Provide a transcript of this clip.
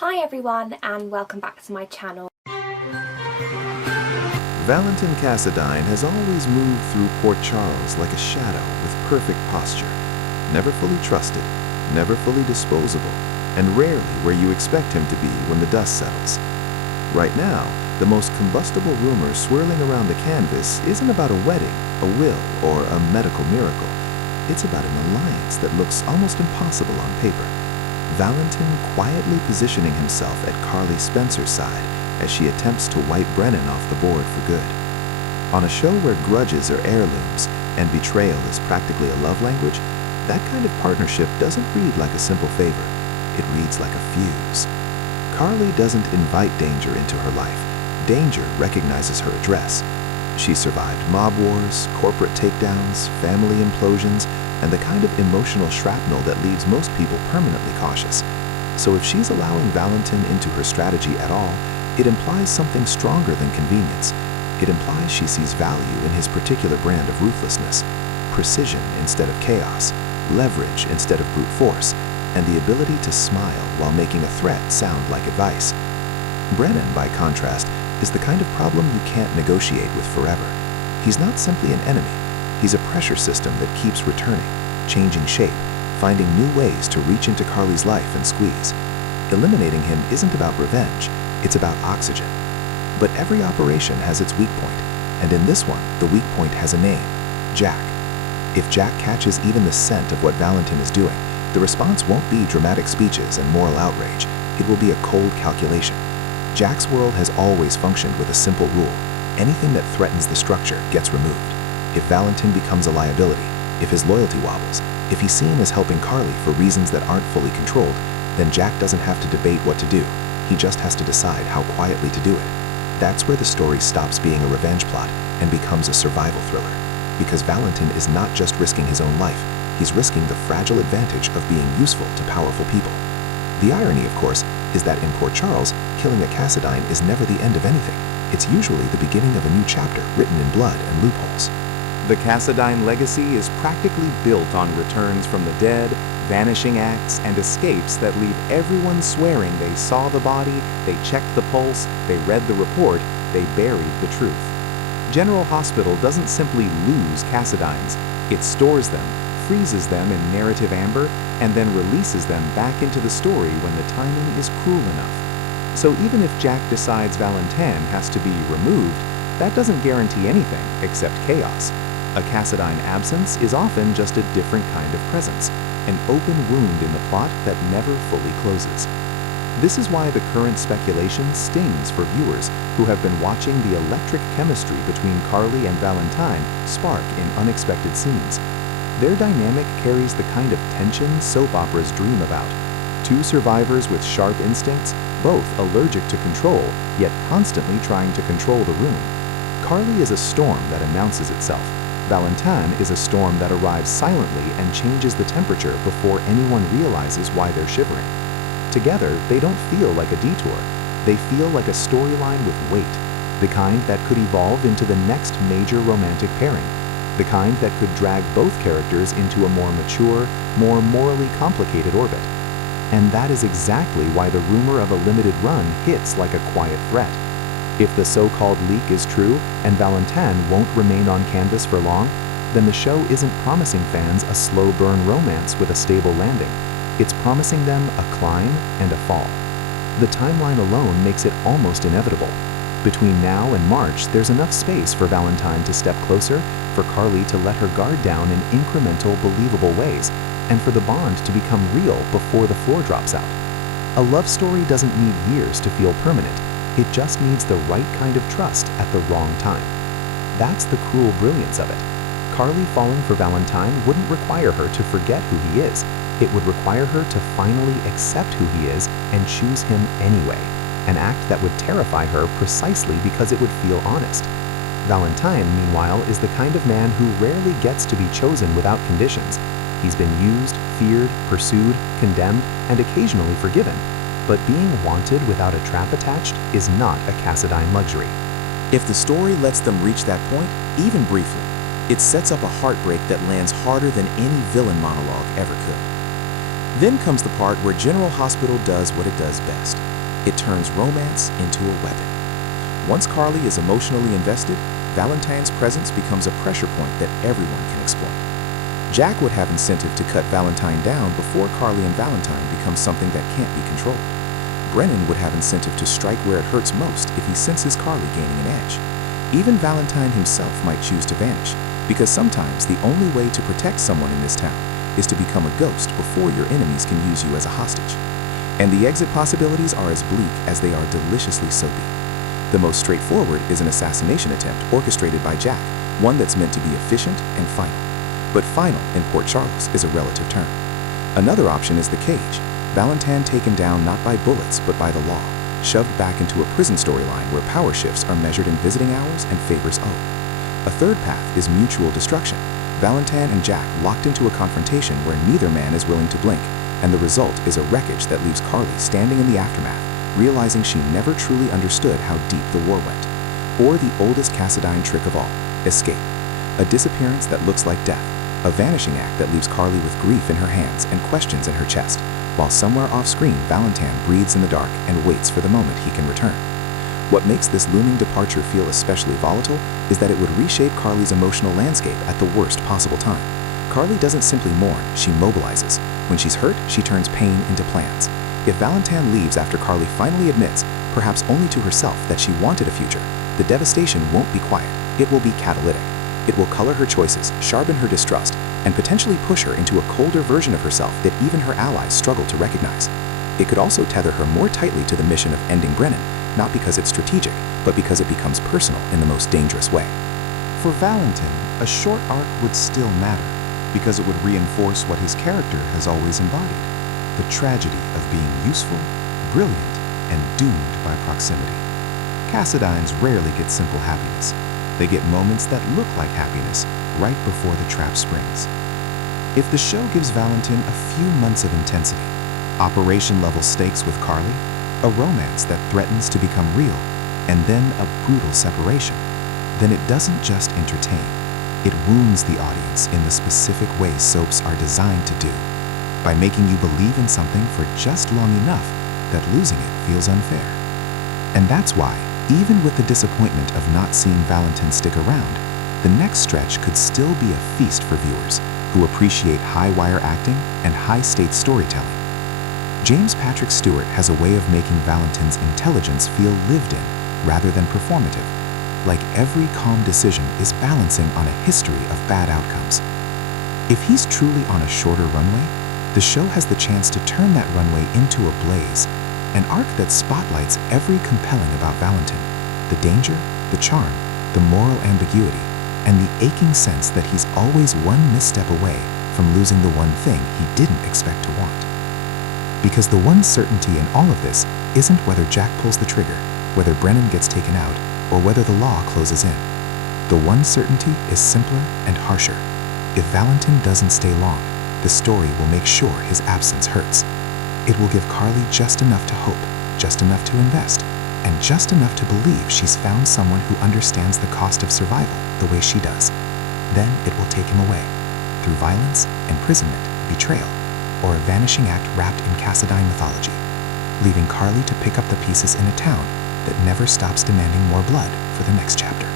Hi everyone and welcome back to my channel. Valentin Cassadine has always moved through Port Charles like a shadow with perfect posture, never fully trusted, never fully disposable, and rarely where you expect him to be when the dust settles. Right now, the most combustible rumor swirling around the canvas isn't about a wedding, a will, or a medical miracle. It's about an alliance that looks almost impossible on paper. Valentin quietly positioning himself at Carly Spencer's side as she attempts to wipe Brennan off the board for good. On a show where grudges are heirlooms and betrayal is practically a love language, that kind of partnership doesn't read like a simple favor. It reads like a fuse. Carly doesn't invite danger into her life. Danger recognizes her address. She survived mob wars, corporate takedowns, family implosions, and the kind of emotional shrapnel that leaves most people permanently cautious. So if she's allowing Valentin into her strategy at all, it implies something stronger than convenience. It implies she sees value in his particular brand of ruthlessness, precision instead of chaos, leverage instead of brute force, and the ability to smile while making a threat sound like advice. Brennan, by contrast, is the kind of problem you can't negotiate with forever. He's not simply an enemy. He's a pressure system that keeps returning, changing shape, finding new ways to reach into Carly's life and squeeze. Eliminating him isn't about revenge, it's about oxygen. But every operation has its weak point, and in this one, the weak point has a name: Jack. If Jack catches even the scent of what Valentin is doing, the response won't be dramatic speeches and moral outrage. It will be a cold calculation. Jack's world has always functioned with a simple rule: anything that threatens the structure gets removed. If Valentin becomes a liability, if his loyalty wobbles, if he's seen as helping Carly for reasons that aren't fully controlled, then Jack doesn't have to debate what to do. He just has to decide how quietly to do it. That's where the story stops being a revenge plot and becomes a survival thriller. Because Valentin is not just risking his own life, he's risking the fragile advantage of being useful to powerful people. The irony, of course, is that in Port Charles, killing a Cassadine is never the end of anything. It's usually the beginning of a new chapter written in blood and loopholes. The Cassadine legacy is practically built on returns from the dead, vanishing acts, and escapes that leave everyone swearing they saw the body, they checked the pulse, they read the report, they buried the truth. General Hospital doesn't simply lose Cassadines, it stores them, freezes them in narrative amber, and then releases them back into the story when the timing is cruel enough. So even if Jack decides Valentin has to be removed, that doesn't guarantee anything except chaos. A Cassadine absence is often just a different kind of presence, an open wound in the plot that never fully closes. This is why the current speculation stings for viewers who have been watching the electric chemistry between Carly and Valentin spark in unexpected scenes. Their dynamic carries the kind of tension soap operas dream about. Two survivors with sharp instincts, both allergic to control, yet constantly trying to control the room. Carly is a storm that announces itself. Valentin is a storm that arrives silently and changes the temperature before anyone realizes why they're shivering. Together, they don't feel like a detour. They feel like a storyline with weight, the kind that could evolve into the next major romantic pairing, the kind that could drag both characters into a more mature, more morally complicated orbit. And that is exactly why the rumor of a limited run hits like a quiet threat. If the so-called leak is true and Valentin won't remain on canvas for long, then the show isn't promising fans a slow burn romance with a stable landing. It's promising them a climb and a fall. The timeline alone makes it almost inevitable. Between now and March, there's enough space for Valentin to step closer, for Carly to let her guard down in incremental, believable ways, and for the bond to become real before the floor drops out. A love story doesn't need years to feel permanent. It just needs the right kind of trust at the wrong time. That's the cruel brilliance of it. Carly falling for Valentin wouldn't require her to forget who he is. It would require her to finally accept who he is and choose him anyway, an act that would terrify her precisely because it would feel honest. Valentin, meanwhile, is the kind of man who rarely gets to be chosen without conditions. He's been used, feared, pursued, condemned, and occasionally forgiven. But being wanted without a trap attached is not a Cassadine luxury. If the story lets them reach that point, even briefly, it sets up a heartbreak that lands harder than any villain monologue ever could. Then comes the part where General Hospital does what it does best. It turns romance into a weapon. Once Carly is emotionally invested, Valentin's presence becomes a pressure point that everyone can exploit. Jack would have incentive to cut Valentin down before Carly and Valentin become something that can't be controlled. Brennan would have incentive to strike where it hurts most if he senses Carly gaining an edge. Even Valentin himself might choose to vanish, because sometimes the only way to protect someone in this town is to become a ghost before your enemies can use you as a hostage. And the exit possibilities are as bleak as they are deliciously soapy. The most straightforward is an assassination attempt orchestrated by Jack, one that's meant to be efficient and final. But final in Port Charles is a relative term. Another option is the cage, Valentin taken down not by bullets but by the law, shoved back into a prison storyline where power shifts are measured in visiting hours and favors owed. A third path is mutual destruction, Valentin and Jack locked into a confrontation where neither man is willing to blink, and the result is a wreckage that leaves Carly standing in the aftermath, realizing she never truly understood how deep the war went. Or the oldest Cassadine trick of all, escape. A disappearance that looks like death, a vanishing act that leaves Carly with grief in her hands and questions in her chest, while somewhere off-screen Valentin breathes in the dark and waits for the moment he can return. What makes this looming departure feel especially volatile is that it would reshape Carly's emotional landscape at the worst possible time. Carly doesn't simply mourn, she mobilizes. When she's hurt, she turns pain into plans. If Valentin leaves after Carly finally admits, perhaps only to herself, that she wanted a future, the devastation won't be quiet, it will be catalytic. It will color her choices, sharpen her distrust, and potentially push her into a colder version of herself that even her allies struggle to recognize. It could also tether her more tightly to the mission of ending Brennan, not because it's strategic, but because it becomes personal in the most dangerous way. For Valentin, a short arc would still matter, because it would reinforce what his character has always embodied, the tragedy of being useful, brilliant, and doomed by proximity. Cassadines rarely get simple happiness. They get moments that look like happiness right before the trap springs. If the show gives Valentin a few months of intensity, operation-level stakes with Carly, a romance that threatens to become real, and then a brutal separation, then it doesn't just entertain. It wounds the audience in the specific way soaps are designed to do, by making you believe in something for just long enough that losing it feels unfair. And that's why, even with the disappointment of not seeing Valentin stick around, the next stretch could still be a feast for viewers who appreciate high-wire acting and high-stakes storytelling. James Patrick Stewart has a way of making Valentin's intelligence feel lived in rather than performative, like every calm decision is balancing on a history of bad outcomes. If he's truly on a shorter runway, the show has the chance to turn that runway into a blaze, an arc that spotlights every compelling about Valentin, the danger, the charm, the moral ambiguity, and the aching sense that he's always one misstep away from losing the one thing he didn't expect to want. Because the one certainty in all of this isn't whether Jack pulls the trigger, whether Brennan gets taken out, or whether the law closes in. The one certainty is simpler and harsher. If Valentin doesn't stay long, the story will make sure his absence hurts. It will give Carly just enough to hope, just enough to invest, and just enough to believe she's found someone who understands the cost of survival the way she does. Then it will take him away, through violence, imprisonment, betrayal, or a vanishing act wrapped in Cassadine mythology, leaving Carly to pick up the pieces in a town that never stops demanding more blood for the next chapter.